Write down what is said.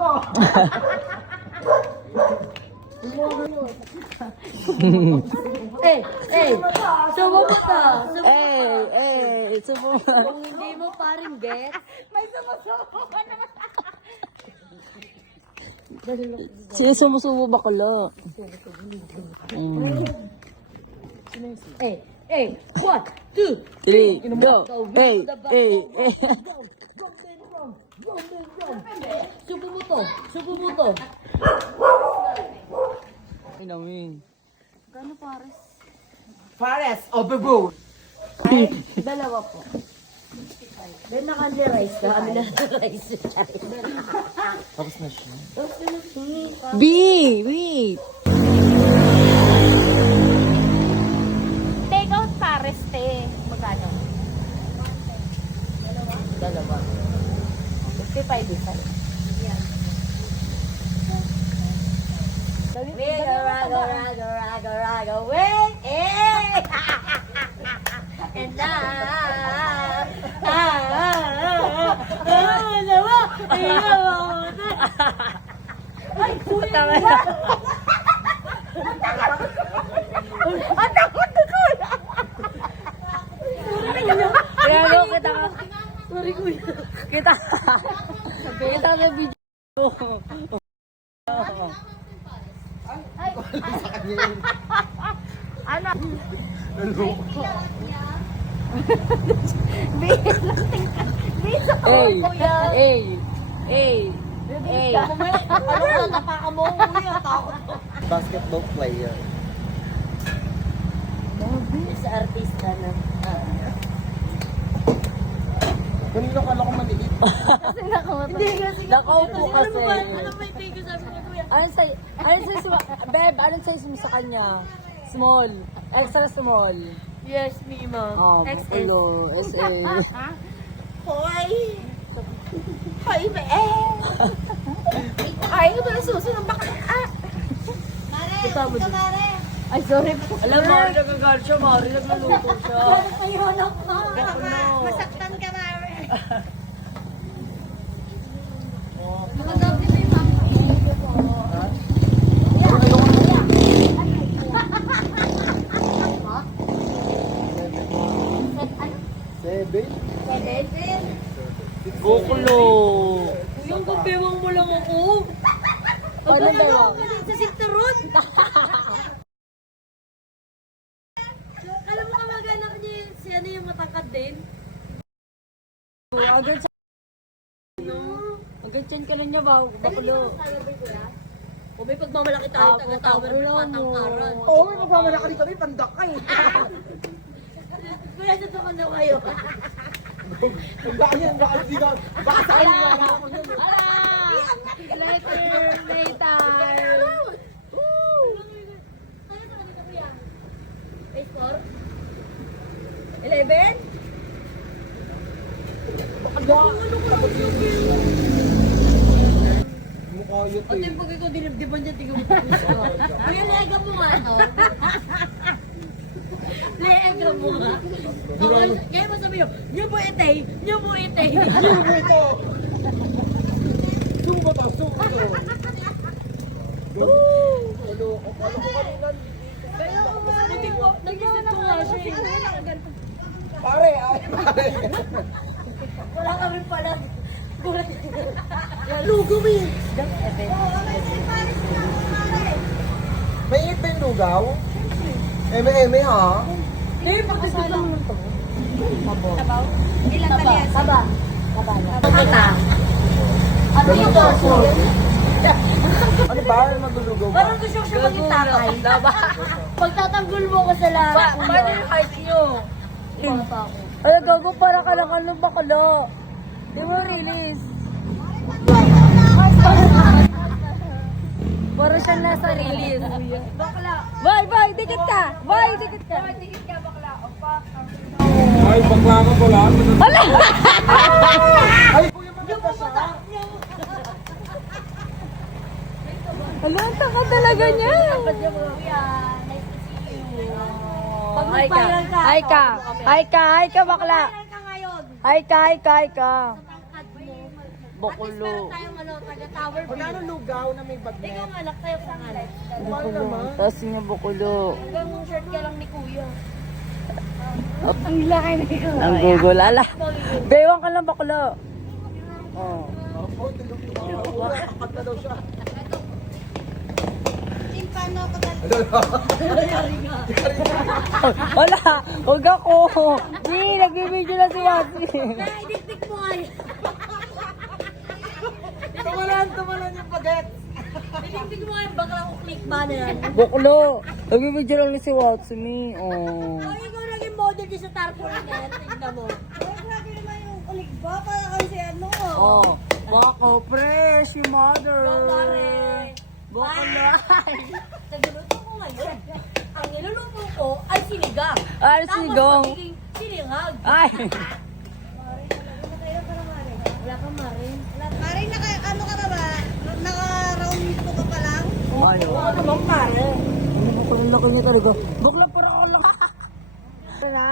ko. Subo mo to. Subo mo. Kung hindi mo paring get. May sumusubo ka naman. Sige, sumusubo bakla. One, two, 3, go. subo mo to. Subo mo to. Ay, namin. Gano pares? Fares o bebo. Dalawa po. Then naka-under rice ka. Kami na rice. Tapos na siya. B, wait. Take out pares, te. Magkano? Dalawa. 55 isa. Rago, wait, and ay, puta na. Ang takot ko. Pero kita ka. Sorry, kuya. Kita sa video. Ano? Ano napaka mo, kuya? Takot ko. Basketball player. Sa artista na. Kanino kala ko maliit. Kasi hindi kasi. Nakaupo kasi. Ano may tigo sabi ko, kuya? Beb, anong size mo sa kanya? Small. Extra small. Yes, Mima. Oh, XS. bukulo. SA. Hoy! Hoy, be! Ay, ito na susunod baka. Mare! Mare! Ay, sorry po. Alam mo, Mari nagagalit siya. Mari nagluluto siya. Ayun ako. Ano? Masaktan ka, Mare. Nakadami na yung mama. Seven? Bukulo. Yung kapiwang mo lang ako. Paano ba? Sa sinturon. Alam mo kamag-anak niya si ano yung matangkad din? Agad sa... Agad chan ka lang niya ba? Bukulo. O may pagmamalaki tayo, taga-tower ng patangkaran. Oo, may magmamalaki dito. May pandak ka eh. Kuya, dito ka na kayo. Baka yan, baka dito. Baka sa kanya nga ako yun. Letter later. Base 4? 11? Mukha yun O, yung pag ikaw dinibdiban dyan, tingnan mo po siya. Kuya, lega mo nga, no? Lega mo nga. Kaya mo sabi nyo, nyo po itay, nyo po itay. Sumo ito! Sumo to, sumo to. Ano ko kanina. Kaya ko nga, nag-isip ko nga siya. Pare, ay pare. Wala ka rin pala. Lugo mo yun. May ipin yung lugaw? Eme-eme ha? Eh, pagkasal lang mo ito. Sabaw? Ilan ba yan? Saba. Saba na. Pagkata. Ano ito? Ano ba? Magulugaw ba? Parang gusto ko siya maging takay. Pagtatanggol mo ko sa lahat. Paano yung height niyo? Ay, gago para ka lang anong bakla. Di mo release. Para siyang nasa release. Bakla. Boy, dikit ka. Boy, dikit ka. Tingin ka bakla. Opa. Ay, bakla ka pala. Hala! Ay, kuya maganda siya. Hala, ang taka talaga niya. Kuya, nice to see you. Pag Hi ka. mag-viral ka. Hi ka. Hi ka. Hi ka, bakla. Viral ka ngayon. Hi ka. Hi ka. Hi ka. Tangkad mo. Bakulo. tayong ano, taga-tower Magkano lugaw na may Ikaw bagnet? nga, anak tayo sa ngalan. Mahal naman. Tapos niya bakulo. Hanggang shirt ka lang ni kuya. Ang laki na yun. Ang Google. Ala. Bewang ka lang bakulo. Oh. Opo, tulog-tulog. Apat na daw siya. Timpano ko dal. Wala. Huwag ako. Di, nagbibideo na si Wasi. Naidikdik mo nga yun. Tumalan yung baget. Idikdik mo nga yung bakla ko click banner. Bakulo. Nagbibideo lang ni si Watsumi. Oh. Ay, ikaw naging model din sa tarpaulin na yan. Tignan mo. Ay, grabe naman yung ulig ba? Para kasi ano. Oh. Bako, fresh, yung mother. Pare. Bakulo. Nagluluto ko ngayon. Ang niluluto ko ay sinigang. Ay, Tapos sinigang. magiging siningag. Ay. Wala ka, Marin. Maring ano ka na ba? Naka-round dito ka pa lang? Ayaw. Ano bang pare? Ano ba kung laki niya talaga? Bakla para ako lang. Wala.